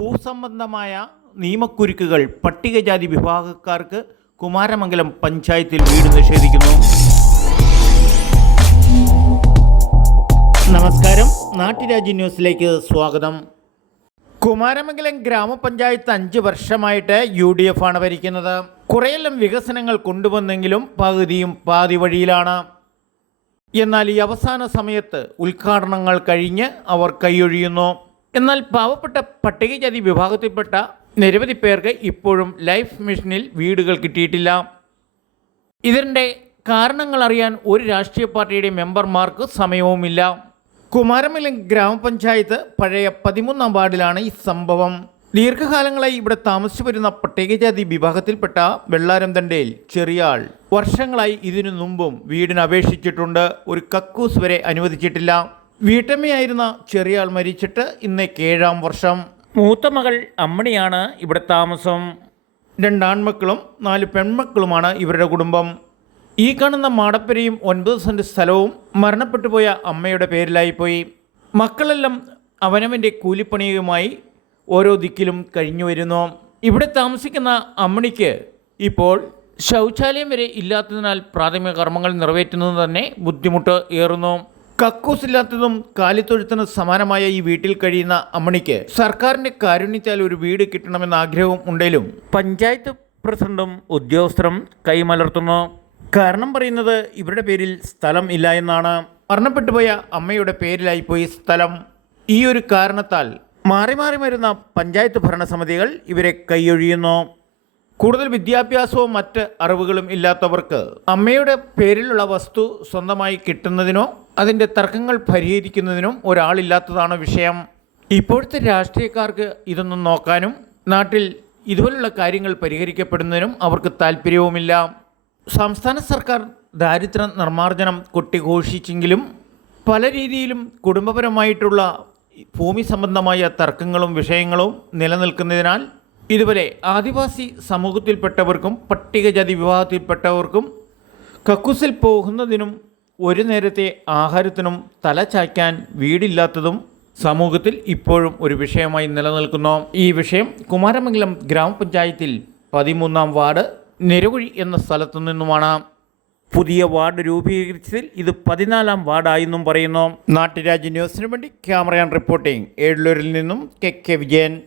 ഭൂസംബന്ധമായ നിയമക്കുരുക്കുകൾ പട്ടികജാതി വിഭാഗക്കാർക്ക് കുമാരമംഗലം പഞ്ചായത്തിൽ വീട് നിഷേധിക്കുന്നു. നമസ്കാരം. നാട്ടുരാജ്യ ന്യൂസിലേക്ക് സ്വാഗതം. കുമാരമംഗലം ഗ്രാമപഞ്ചായത്ത് അഞ്ച് വർഷമായിട്ട് യു ഡി എഫ് ആണ് ഭരിക്കുന്നത്. കുറെയെല്ലാം വികസനങ്ങൾ കൊണ്ടുവന്നെങ്കിലും പകുതിയും പാതി വഴിയിലാണ്. എന്നാൽ ഈ അവസാന സമയത്ത് ഉദ്ഘാടനങ്ങൾ കഴിഞ്ഞ് അവർ കൈയൊഴിയുന്നു. എന്നാൽ പാവപ്പെട്ട പട്ടികജാതി വിഭാഗത്തിൽപ്പെട്ട നിരവധി പേർക്ക് ഇപ്പോഴും ലൈഫ് മിഷനിൽ വീടുകൾ കിട്ടിയിട്ടില്ല. ഇതിന്റെ കാരണങ്ങൾ അറിയാൻ ഒരു രാഷ്ട്രീയ പാർട്ടിയുടെ മെമ്പർമാർക്ക് സമയവുമില്ല. കുമാരമലം ഗ്രാമപഞ്ചായത്ത് പഴയ പതിമൂന്നാം വാർഡിലാണ് ഈ സംഭവം. ദീർഘകാലങ്ങളായി ഇവിടെ താമസിച്ചു വരുന്ന പട്ടികജാതി വിഭാഗത്തിൽപ്പെട്ട വെള്ളാരം തണ്ടയിൽ ചെറിയാൾ വർഷങ്ങളായി ഇതിനു മുമ്പും വീടിന് അപേക്ഷിച്ചിട്ടുണ്ട് ഒരു കക്കൂസ് വരെ അനുവദിച്ചിട്ടില്ല. വീട്ടമ്മയായിരുന്ന ചെറിയാൾ മരിച്ചിട്ട് ഇന്നേക്ക് ഏഴാം വർഷം. മൂത്ത മകൾ അമ്മണിയാണ് ഇവിടെ താമസം. രണ്ടാൺമക്കളും നാല് പെൺമക്കളുമാണ് ഇവരുടെ കുടുംബം. ഈ കാണുന്ന മാടപ്പരയും ഒൻപത് സെന്റ് സ്ഥലവും മരണപ്പെട്ടു പോയ അമ്മയുടെ പേരിലായിപ്പോയി. മക്കളെല്ലാം അവനവന്റെ കൂലിപ്പണിയുമായി ഓരോ ദിക്കിലും കഴിഞ്ഞു വരുന്നു. ഇവിടെ താമസിക്കുന്ന അമ്മണിക്ക് ഇപ്പോൾ ശൗചാലയം വരെ ഇല്ലാത്തതിനാൽ പ്രാഥമിക കർമ്മങ്ങൾ നിറവേറ്റുന്നത് തന്നെ ബുദ്ധിമുട്ട് ഏറുന്നു. കക്കൂസില്ലാത്തതും കാലിത്തൊഴുത്തിന് സമാനമായ ഈ വീട്ടിൽ കഴിയുന്ന അമ്മണിക്ക് സർക്കാരിന്റെ കാരുണ്യത്താൽ ഒരു വീട് കിട്ടണമെന്ന ആഗ്രഹവും ഉണ്ടെങ്കിലും പഞ്ചായത്ത് പ്രസിഡന്റും ഉദ്യോഗസ്ഥരും കൈമലർത്തുന്നു. കാരണം പറയുന്നത് ഇവരുടെ പേരിൽ സ്ഥലം ഇല്ല എന്നാണ്. മരണപ്പെട്ടുപോയ അമ്മയുടെ പേരിലായി പോയി സ്ഥലം. ഈ ഒരു കാരണത്താൽ മാറി മാറി വരുന്ന പഞ്ചായത്ത് ഭരണസമിതികൾ ഇവരെ കൈയൊഴിയുന്നു. കൂടുതൽ വിദ്യാഭ്യാസവും മറ്റ് അറിവുകളും ഇല്ലാത്തവർക്ക് അമ്മയുടെ പേരിലുള്ള വസ്തു സ്വന്തമായി കിട്ടുന്നതിനോ അതിന്റെ തർക്കങ്ങൾ പരിഹരിക്കുന്നതിനും ഒരാളില്ലാത്തതാണ് വിഷയം. ഇപ്പോഴത്തെ രാഷ്ട്രീയക്കാർക്ക് ഇതൊന്നും നോക്കാനും നാട്ടിൽ ഇതുപോലുള്ള കാര്യങ്ങൾ പരിഹരിക്കപ്പെടുന്നതിനും അവർക്ക് താല്പര്യവുമില്ല. സംസ്ഥാന സർക്കാർ ദാരിദ്ര്യ നിർമ്മാർജനം കൊട്ടിഘോഷിച്ചെങ്കിലും പല രീതിയിലും കുടുംബപരമായിട്ടുള്ള ഭൂമി സംബന്ധമായ തർക്കങ്ങളും വിഷയങ്ങളും നിലനിൽക്കുന്നതിനാൽ ഇതുവരെ ആദിവാസി സമൂഹത്തിൽപ്പെട്ടവർക്കും പട്ടികജാതി വിവാഹത്തിൽപ്പെട്ടവർക്കും കക്കൂസിൽ പോകുന്നതിനും ഒരു നേരത്തെ ആഹാരത്തിനും തല ചായ്ക്കാൻ വീടില്ലാത്തതും സമൂഹത്തിൽ ഇപ്പോഴും ഒരു വിഷയമായി നിലനിൽക്കുന്നു. ഈ വിഷയം കുമാരമംഗലം ഗ്രാമപഞ്ചായത്തിൽ പതിമൂന്നാം വാർഡ് നിരകുഴി എന്ന സ്ഥലത്തു നിന്നുമാണ്. പുതിയ വാർഡ് രൂപീകരിച്ചതിൽ ഇത് പതിനാലാം വാർഡായെന്നും പറയുന്നു. നാട്ടുരാജ്യ ന്യൂസിന് വേണ്ടി ക്യാമറയാൻ റിപ്പോർട്ടിംഗ്. ഏഴൂരിൽ നിന്നും കെ കെ വിജയൻ.